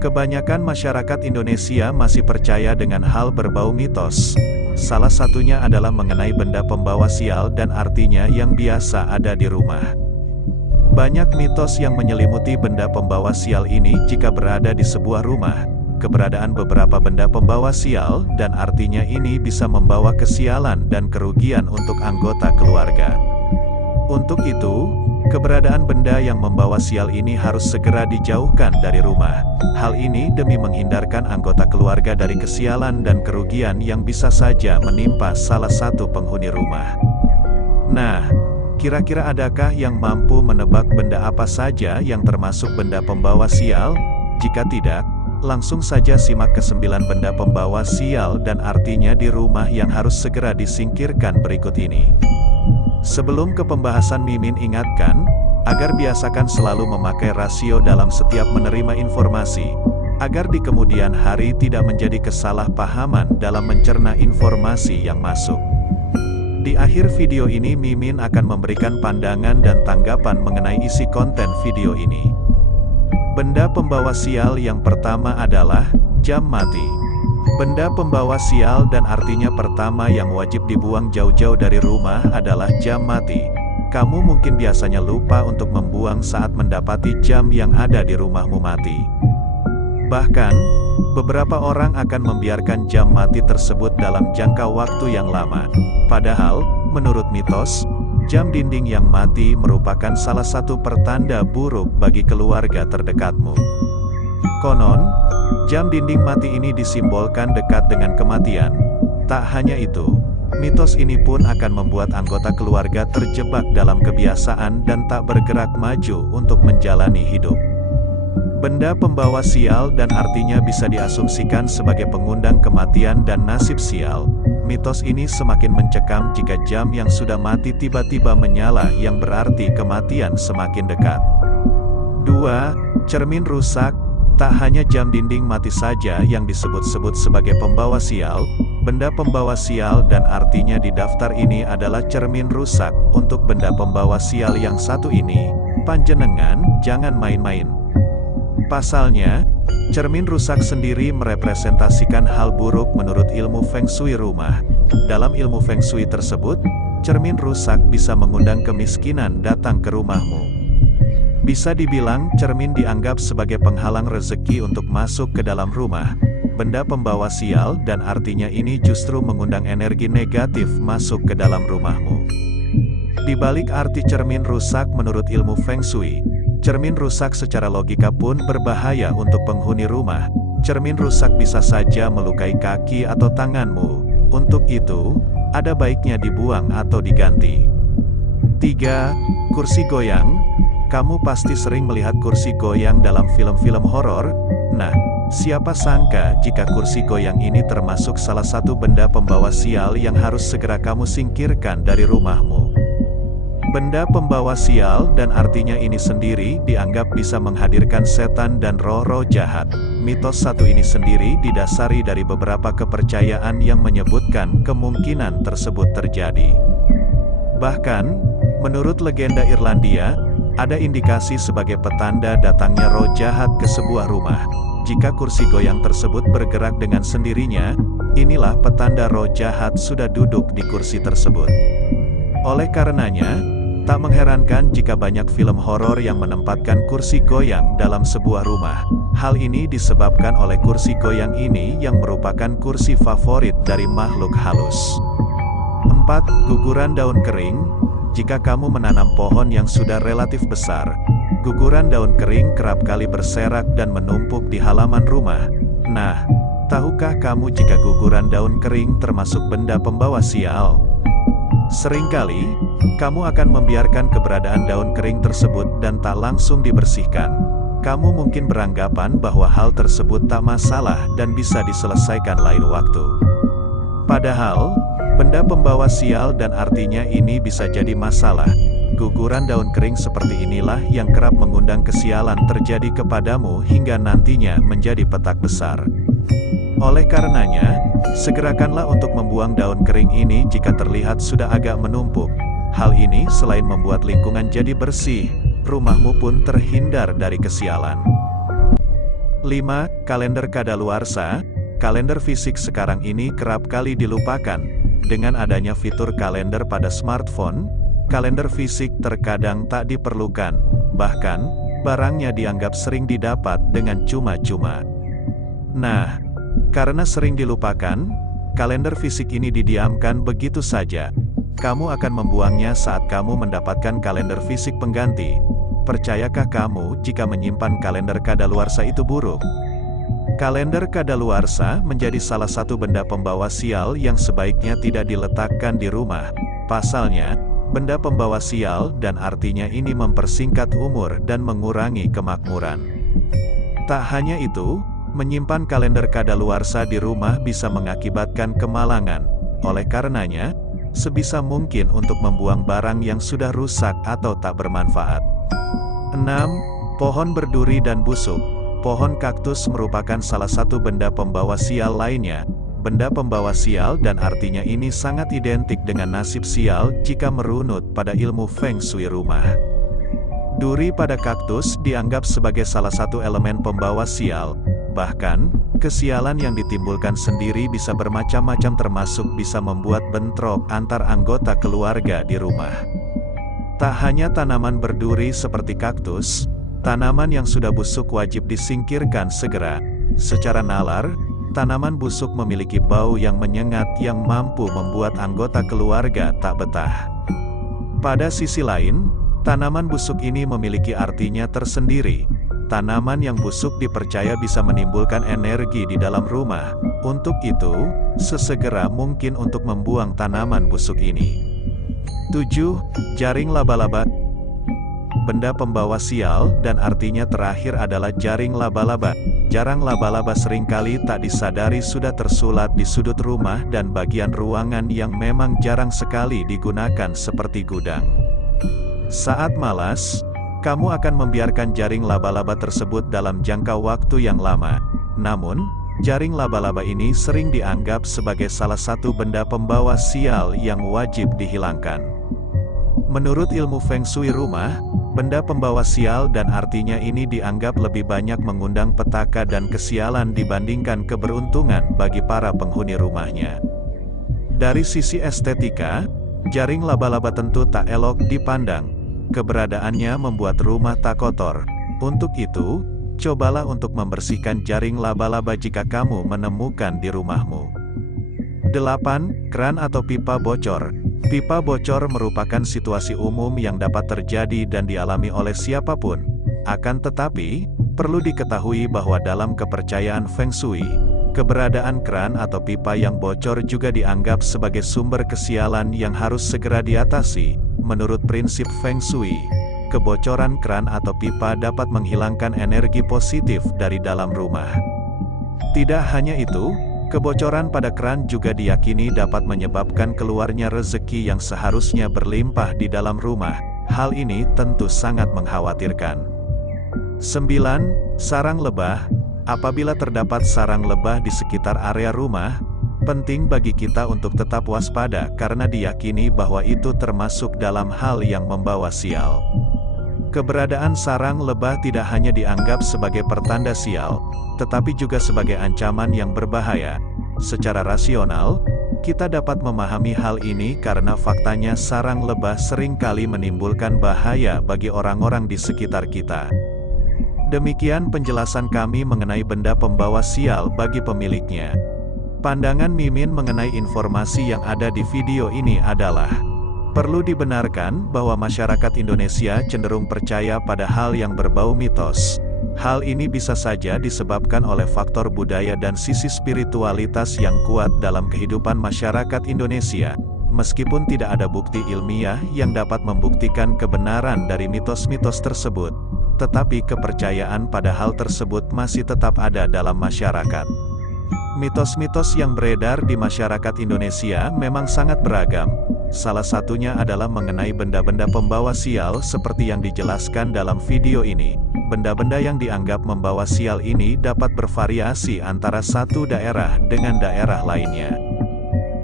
Kebanyakan masyarakat Indonesia masih percaya dengan hal berbau mitos. Salah satunya adalah mengenai benda pembawa sial dan artinya yang biasa ada di rumah. Banyak mitos yang menyelimuti benda pembawa sial ini jika berada di sebuah rumah. Keberadaan beberapa benda pembawa sial dan artinya ini bisa membawa kesialan dan kerugian untuk anggota keluarga. Untuk itu, keberadaan benda yang membawa sial ini harus segera dijauhkan dari rumah. Hal ini demi menghindarkan anggota keluarga dari kesialan dan kerugian yang bisa saja menimpa salah satu penghuni rumah. Nah, kira-kira adakah yang mampu menebak benda apa saja yang termasuk benda pembawa sial? Jika tidak, langsung saja simak ke-9 benda pembawa sial dan artinya di rumah yang harus segera disingkirkan berikut ini. Sebelum ke pembahasan, Mimin ingatkan, agar biasakan selalu memakai rasio dalam setiap menerima informasi, agar di kemudian hari tidak menjadi kesalahpahaman dalam mencerna informasi yang masuk. Di akhir video ini Mimin akan memberikan pandangan dan tanggapan mengenai isi konten video ini. Benda pembawa sial yang pertama adalah jam mati. Benda pembawa sial dan artinya pertama yang wajib dibuang jauh-jauh dari rumah adalah jam mati. Kamu mungkin biasanya lupa untuk membuang saat mendapati jam yang ada di rumahmu mati. Bahkan, beberapa orang akan membiarkan jam mati tersebut dalam jangka waktu yang lama. Padahal, menurut mitos, jam dinding yang mati merupakan salah satu pertanda buruk bagi keluarga terdekatmu. Konon, jam dinding mati ini disimbolkan dekat dengan kematian. Tak hanya itu, mitos ini pun akan membuat anggota keluarga terjebak dalam kebiasaan dan tak bergerak maju untuk menjalani hidup. Benda pembawa sial dan artinya bisa diasumsikan sebagai pengundang kematian dan nasib sial. Mitos ini semakin mencekam jika jam yang sudah mati tiba-tiba menyala, yang berarti kematian semakin dekat. 2. Cermin rusak. Tak hanya jam dinding mati saja yang disebut-sebut sebagai pembawa sial, benda pembawa sial dan artinya di daftar ini adalah cermin rusak. Untuk benda pembawa sial yang satu ini, panjenengan jangan main-main. Pasalnya, cermin rusak sendiri merepresentasikan hal buruk menurut ilmu Feng Shui rumah. Dalam ilmu Feng Shui tersebut, cermin rusak bisa mengundang kemiskinan datang ke rumahmu. Bisa dibilang cermin dianggap sebagai penghalang rezeki untuk masuk ke dalam rumah. Benda pembawa sial dan artinya ini justru mengundang energi negatif masuk ke dalam rumahmu. Di balik arti cermin rusak menurut ilmu Feng Shui, cermin rusak secara logika pun berbahaya untuk penghuni rumah. Cermin rusak bisa saja melukai kaki atau tanganmu. Untuk itu, ada baiknya dibuang atau diganti. 3. Kursi goyang. Kamu pasti sering melihat kursi goyang dalam film-film horor. Nah, siapa sangka jika kursi goyang ini termasuk salah satu benda pembawa sial yang harus segera kamu singkirkan dari rumahmu. Benda pembawa sial dan artinya ini sendiri dianggap bisa menghadirkan setan dan roh-roh jahat. Mitos satu ini sendiri didasari dari beberapa kepercayaan yang menyebutkan kemungkinan tersebut terjadi. Bahkan, menurut legenda Irlandia, ada indikasi sebagai petanda datangnya roh jahat ke sebuah rumah. Jika kursi goyang tersebut bergerak dengan sendirinya, inilah petanda roh jahat sudah duduk di kursi tersebut. Oleh karenanya, tak mengherankan jika banyak film horor yang menempatkan kursi goyang dalam sebuah rumah. Hal ini disebabkan oleh kursi goyang ini yang merupakan kursi favorit dari makhluk halus. 4. Guguran daun kering. Jika kamu menanam pohon yang sudah relatif besar, guguran daun kering kerap kali berserak dan menumpuk di halaman rumah. Nah, tahukah kamu jika guguran daun kering termasuk benda pembawa sial? Seringkali, kamu akan membiarkan keberadaan daun kering tersebut dan tak langsung dibersihkan. Kamu mungkin beranggapan bahwa hal tersebut tak masalah dan bisa diselesaikan lain waktu. Padahal, benda pembawa sial dan artinya ini bisa jadi masalah. Guguran daun kering seperti inilah yang kerap mengundang kesialan terjadi kepadamu hingga nantinya menjadi petak besar. Oleh karenanya, segerakanlah untuk membuang daun kering ini jika terlihat sudah agak menumpuk. Hal ini selain membuat lingkungan jadi bersih, rumahmu pun terhindar dari kesialan. 5. Kalender kadaluarsa. Kalender fisik sekarang ini kerap kali dilupakan. Dengan adanya fitur kalender pada smartphone, kalender fisik terkadang tak diperlukan. Bahkan, barangnya dianggap sering didapat dengan cuma-cuma. Nah, karena sering dilupakan, kalender fisik ini didiamkan begitu saja. Kamu akan membuangnya saat kamu mendapatkan kalender fisik pengganti. Percayakah kamu jika menyimpan kalender kadaluarsa itu buruk? Kalender kadaluarsa menjadi salah satu benda pembawa sial yang sebaiknya tidak diletakkan di rumah. Pasalnya, benda pembawa sial dan artinya ini mempersingkat umur dan mengurangi kemakmuran. Tak hanya itu, menyimpan kalender kadaluarsa di rumah bisa mengakibatkan kemalangan. Oleh karenanya, sebisa mungkin untuk membuang barang yang sudah rusak atau tak bermanfaat. 6. Pohon berduri dan busuk. Pohon kaktus merupakan salah satu benda pembawa sial lainnya. Benda pembawa sial dan artinya ini sangat identik dengan nasib sial jika merunut pada ilmu Feng Shui rumah. Duri pada kaktus dianggap sebagai salah satu elemen pembawa sial. Bahkan, kesialan yang ditimbulkan sendiri bisa bermacam-macam termasuk bisa membuat bentrok antar anggota keluarga di rumah. Tak hanya tanaman berduri seperti kaktus, tanaman yang sudah busuk wajib disingkirkan segera. Secara nalar, tanaman busuk memiliki bau yang menyengat yang mampu membuat anggota keluarga tak betah. Pada sisi lain, tanaman busuk ini memiliki artinya tersendiri. Tanaman yang busuk dipercaya bisa menimbulkan energi di dalam rumah. Untuk itu, sesegera mungkin untuk membuang tanaman busuk ini. 7. Jaring laba-laba. Benda pembawa sial dan artinya terakhir adalah jaring laba-laba. Jarang laba-laba seringkali tak disadari sudah tersulat di sudut rumah dan bagian ruangan yang memang jarang sekali digunakan seperti gudang. Saat malas, kamu akan membiarkan jaring laba-laba tersebut dalam jangka waktu yang lama. Namun, jaring laba-laba ini sering dianggap sebagai salah satu benda pembawa sial yang wajib dihilangkan. Menurut ilmu Feng Shui rumah, benda pembawa sial dan artinya ini dianggap lebih banyak mengundang petaka dan kesialan dibandingkan keberuntungan bagi para penghuni rumahnya. Dari sisi estetika, jaring laba-laba tentu tak elok dipandang. Keberadaannya membuat rumah tak kotor. Untuk itu, cobalah untuk membersihkan jaring laba-laba jika kamu menemukan di rumahmu. 8. Kran atau pipa bocor. Pipa bocor merupakan situasi umum yang dapat terjadi dan dialami oleh siapapun. Akan tetapi, perlu diketahui bahwa dalam kepercayaan Feng Shui, keberadaan kran atau pipa yang bocor juga dianggap sebagai sumber kesialan yang harus segera diatasi. Menurut prinsip Feng Shui, kebocoran kran atau pipa dapat menghilangkan energi positif dari dalam rumah. Tidak hanya itu, kebocoran pada kran juga diyakini dapat menyebabkan keluarnya rezeki yang seharusnya berlimpah di dalam rumah. Hal ini tentu sangat mengkhawatirkan. 9. Sarang lebah. Apabila terdapat sarang lebah di sekitar area rumah, penting bagi kita untuk tetap waspada karena diyakini bahwa itu termasuk dalam hal yang membawa sial. Keberadaan sarang lebah tidak hanya dianggap sebagai pertanda sial, tetapi juga sebagai ancaman yang berbahaya. Secara rasional, kita dapat memahami hal ini karena faktanya sarang lebah seringkali menimbulkan bahaya bagi orang-orang di sekitar kita. Demikian penjelasan kami mengenai benda pembawa sial bagi pemiliknya. Pandangan Mimin mengenai informasi yang ada di video ini adalah: perlu dibenarkan bahwa masyarakat Indonesia cenderung percaya pada hal yang berbau mitos. Hal ini bisa saja disebabkan oleh faktor budaya dan sisi spiritualitas yang kuat dalam kehidupan masyarakat Indonesia. Meskipun tidak ada bukti ilmiah yang dapat membuktikan kebenaran dari mitos-mitos tersebut, tetapi kepercayaan pada hal tersebut masih tetap ada dalam masyarakat. Mitos-mitos yang beredar di masyarakat Indonesia memang sangat beragam. Salah satunya adalah mengenai benda-benda pembawa sial seperti yang dijelaskan dalam video ini. Benda-benda yang dianggap membawa sial ini dapat bervariasi antara satu daerah dengan daerah lainnya.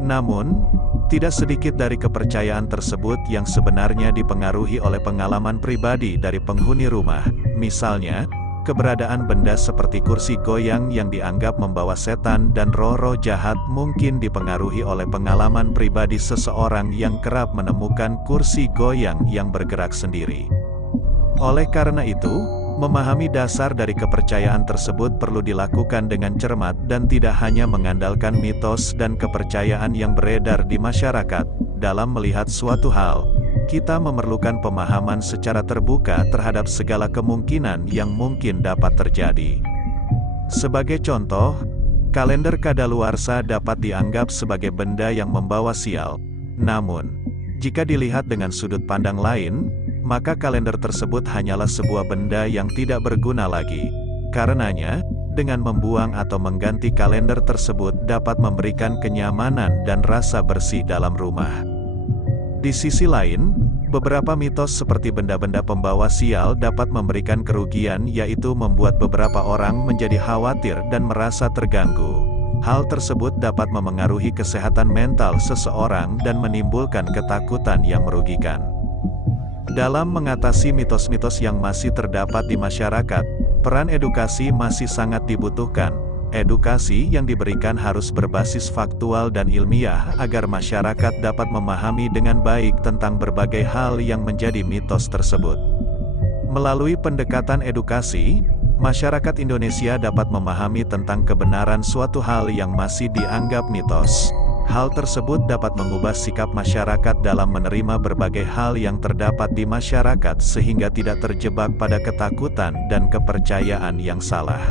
Namun, tidak sedikit dari kepercayaan tersebut yang sebenarnya dipengaruhi oleh pengalaman pribadi dari penghuni rumah. Misalnya, keberadaan benda seperti kursi goyang yang dianggap membawa setan dan roh-roh jahat mungkin dipengaruhi oleh pengalaman pribadi seseorang yang kerap menemukan kursi goyang yang bergerak sendiri. Oleh karena itu, memahami dasar dari kepercayaan tersebut perlu dilakukan dengan cermat dan tidak hanya mengandalkan mitos dan kepercayaan yang beredar di masyarakat. Dalam melihat suatu hal, kita memerlukan pemahaman secara terbuka terhadap segala kemungkinan yang mungkin dapat terjadi. Sebagai contoh, kalender kadaluarsa dapat dianggap sebagai benda yang membawa sial. Namun, jika dilihat dengan sudut pandang lain, maka kalender tersebut hanyalah sebuah benda yang tidak berguna lagi. Karenanya, dengan membuang atau mengganti kalender tersebut dapat memberikan kenyamanan dan rasa bersih dalam rumah. Di sisi lain, beberapa mitos seperti benda-benda pembawa sial dapat memberikan kerugian, yaitu membuat beberapa orang menjadi khawatir dan merasa terganggu. Hal tersebut dapat memengaruhi kesehatan mental seseorang dan menimbulkan ketakutan yang merugikan. Dalam mengatasi mitos-mitos yang masih terdapat di masyarakat, peran edukasi masih sangat dibutuhkan. Edukasi yang diberikan harus berbasis faktual dan ilmiah agar masyarakat dapat memahami dengan baik tentang berbagai hal yang menjadi mitos tersebut. Melalui pendekatan edukasi, masyarakat Indonesia dapat memahami tentang kebenaran suatu hal yang masih dianggap mitos. Hal tersebut dapat mengubah sikap masyarakat dalam menerima berbagai hal yang terdapat di masyarakat sehingga tidak terjebak pada ketakutan dan kepercayaan yang salah.